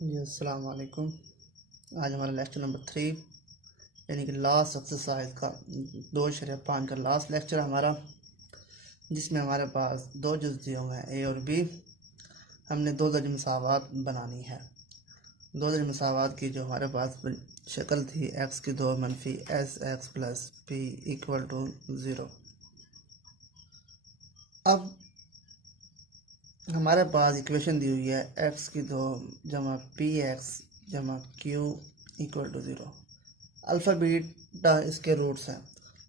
जी अस्सलाम वालेकुम। आज हमारा लेक्चर नंबर 3 यानी कि लास्ट एक्सरसाइज का 2.5 का लास्ट लेक्चर हमारा, जिसमें हमारे पास दो जुज़ दिए हुए हैं ए और बी। हमने दो दर्ज मसावात बनानी है। दो दर्ज मसावात की जो हमारे पास शक्ल थी एक्स की दो मनफी s x plus p equal to 0। अब हमारे पास इक्वेशन दी हुई है एक्स की दो जमा पी एक्स जमा q equal to 0। Alpha beta इसके रूट्स हैं,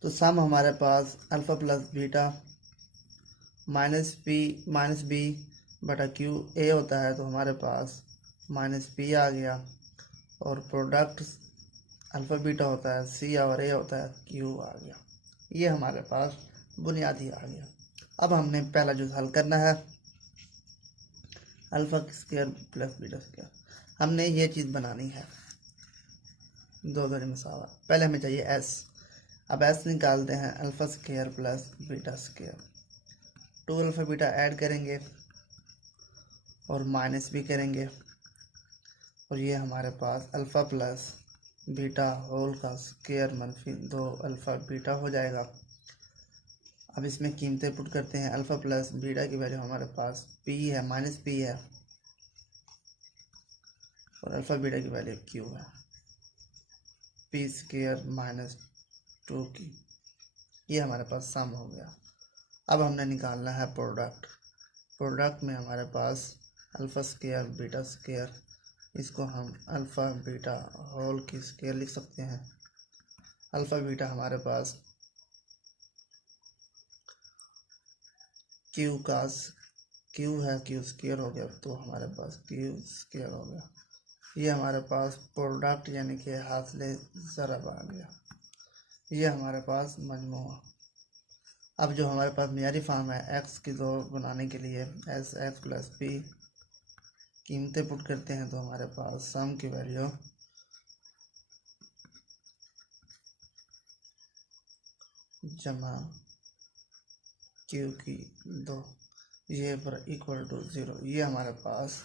तो सम हमारे पास alpha plus beta minus p minus b बटा क्यू ए होता है, तो हमारे पास माइनस पी आ गया। और प्रोडक्ट अल्फ़ा बीटा होता है सी और ए होता है क्यू आ गया। ये हमारे पास बुनियादी आ गया। अब हमने पहला जो हल करना है alpha square plus beta square, हमने ये चीज़ बनानी है दो दर्ज मसावा। पहले हमें चाहिए एस। अब एस निकालते हैं alpha square plus beta square. 2 alpha beta add करेंगे और माइनस भी करेंगे, और ये हमारे पास अल्फ़ा प्लस बीटा होल का स्क्वायर मनफी 2 अल्फ़ा बीटा हो जाएगा। अब इसमें कीमतें पुट करते हैं। अल्फ़ा प्लस बीटा की वैल्यू हमारे पास पी है माइनस पी है, और अल्फ़ा बीटा की वैल्यू क्यू है पी स्क्वायर माइनस 2 की। ये हमारे पास सम हो गया। अब हमने निकालना है प्रोडक्ट। प्रोडक्ट में हमारे पास अल्फ़ा स्क्वायर बीटा स्क्वायर, इसको हम अल्फ़ा बीटा होल की स्क्वायर लिख सकते हैं। अल्फ़ा बीटा हमारे पास क्यू का क्यू है, क्यू स्क्वायर हो गया, तो हमारे पास क्यू स्क्वायर हो गया। ये हमारे पास प्रोडक्ट यानी कि हासिल ज़रब आ गया। ये हमारे पास मजमूआ। अब जो हमारे पास मियारी फार्म है एक्स की दो बनाने के लिए एस एक्स प्लस पी, कीमतें पुट करते हैं, तो हमारे पास सम की वैल्यू जमा क्यू की दो ये पर इक्वल टू 0। ये हमारे पास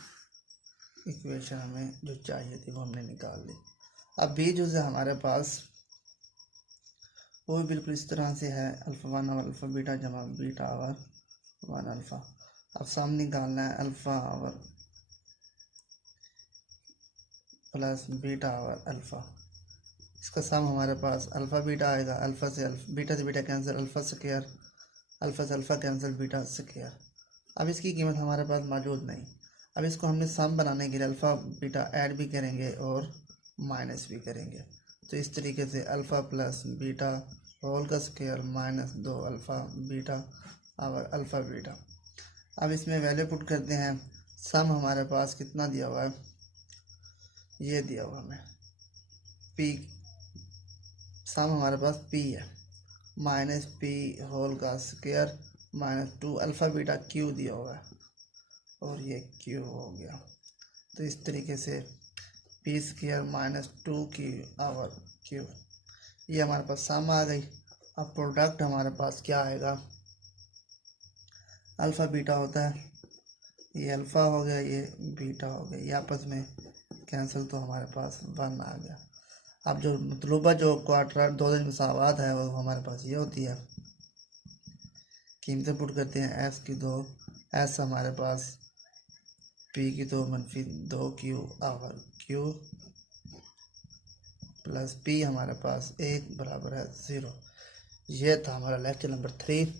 इक्वेशन हमें जो चाहिए थी वो हमने निकाल ली। अब बी जो है हमारे पास वो भी बिल्कुल इस तरह से है, अल्फ़ा वन और अल्फ़ा बीटा जमा बीटा आवर वन अल्फ़ा। अब सम निकालना है alpha over plus beta over alpha. इसका सम हमारे पास अल्फ़ा बीटा आएगा, अल्फ़ा से बीटा से beta cancel, alpha square, alpha से अल्फ़ा कैंसिल, बीटा स्क्वायर। अब इसकी कीमत हमारे पास मौजूद नहीं। अब इसको हमने सम बनाने के लिए अल्फ़ा बीटा ऐड भी करेंगे और माइनस भी करेंगे, तो इस तरीके से अल्फ़ा प्लस बीटा होल का स्क्वायर माइनस 2 अल्फ़ा बीटा और अल्फ़ा बीटा। अब इसमें वैल्यू पुट करते हैं। सम हमारे पास कितना दिया हुआ है, ये दिया हुआ हमें पी। सम हमारे पास पी है माइनस पी होल का square minus 2 alpha beta Q दिया हुआ है, और ये क्यू हो गया। तो इस तरीके से पी स्क्वायर माइनस 2 की आवर क्यू, ये हमारे पास सम आ गई। अब प्रोडक्ट हमारे पास क्या आएगा, अल्फ़ा बीटा होता है, ये अल्फ़ा हो गया ये बीटा हो गया, ये आपस में कैंसिल, तो हमारे पास 1 आ गया। अब जो मतलूबा जो क्वाड्रेट दो दर्ज मसावात है वो हमारे पास ये होती है। कीमतें पुट करते हैं एस की दो, एस हमारे पास पी की दो मनफी 2 q over q plus p हमारे पास 1 बराबर है 0। ये था हमारा लेक्चर नंबर 3,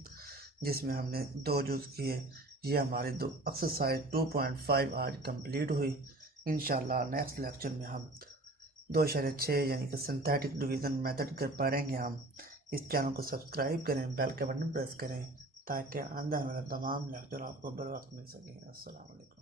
जिसमें हमने दो जुज़ किए। ये हमारी दो एक्सरसाइज 2.5 आज कंप्लीट हुई। इंशाल्लाह नेक्स्ट लेक्चर में हम 2.6 यानी कि सिंथेटिक डिवीज़न मेथड कर पढ़ेंगे। हम इस चैनल को सब्सक्राइब करें, बेल के बटन प्रेस करें, ताकि आने वाला तमाम लेक्चर आपको बर वक्त मिल सकें। अस्सलाम वालेकुम।